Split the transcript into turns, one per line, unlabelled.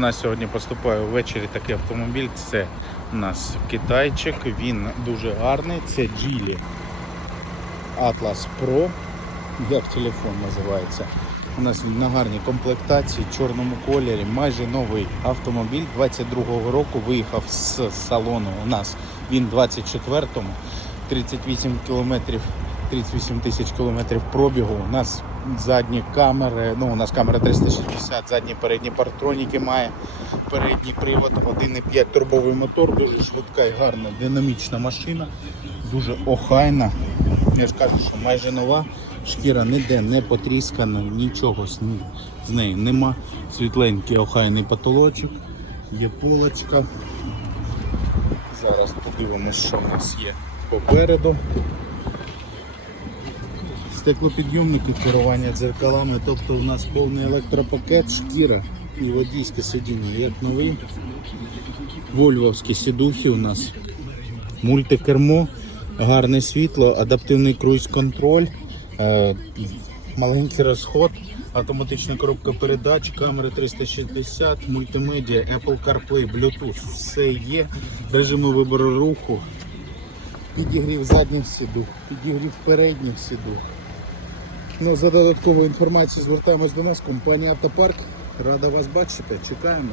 У нас сьогодні поступає ввечері такий автомобіль. Це у нас китайчик, він дуже гарний. Це Geely Atlas Pro, як телефон називається. У нас він на гарній комплектації, чорному кольорі, майже новий автомобіль 22-го року виїхав з салону. У нас він 24-му, 38 кілометрів, 38 тисяч кілометрів пробігу. У нас задні камери, ну у нас камера 360, задні передні партроніки має. Передній привод, 1,5 турбовий мотор, дуже швидка і гарна, динамічна машина, дуже охайна. Я ж кажу, що майже нова. Шкіра ніде не потріскана, нічого з, нею нема. Світленький охайний потолочок, є полочка. Зараз подивимося, що в нас є попереду. Стеклопідйомники, керування дзеркалами, тобто у нас повний електропакет, шкіра і водійське сидіння, як новий. Вольвовські сідухи у нас мультикермо, гарне світло, адаптивний круїз-контроль, е, маленький розход, автоматична коробка передач, камери 360, мультимедіа, Apple CarPlay, Bluetooth, все є, режими вибору руху, підігрів задніх сідух, підігрів передніх сідух. Ну, за додатковою інформацією звертаємось до нас, компанія Автопарк. Рада вас бачити, чекаємо.